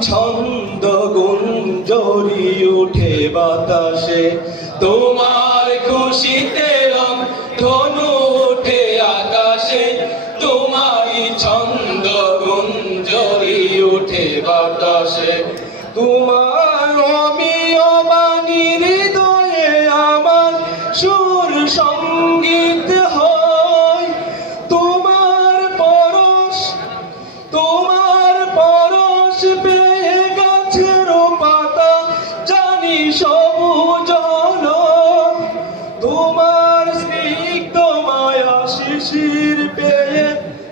ছন্দ গুঞ্জরি উঠে বাতাসে। তোমার খুশিতে রং ধনু ওঠে আকাশে। তোমারই ছন্দ গুঞ্জরি উঠে বাতাসে। তোমার অমিয় বাণী হৃদয়ে আমার সুর সংগীত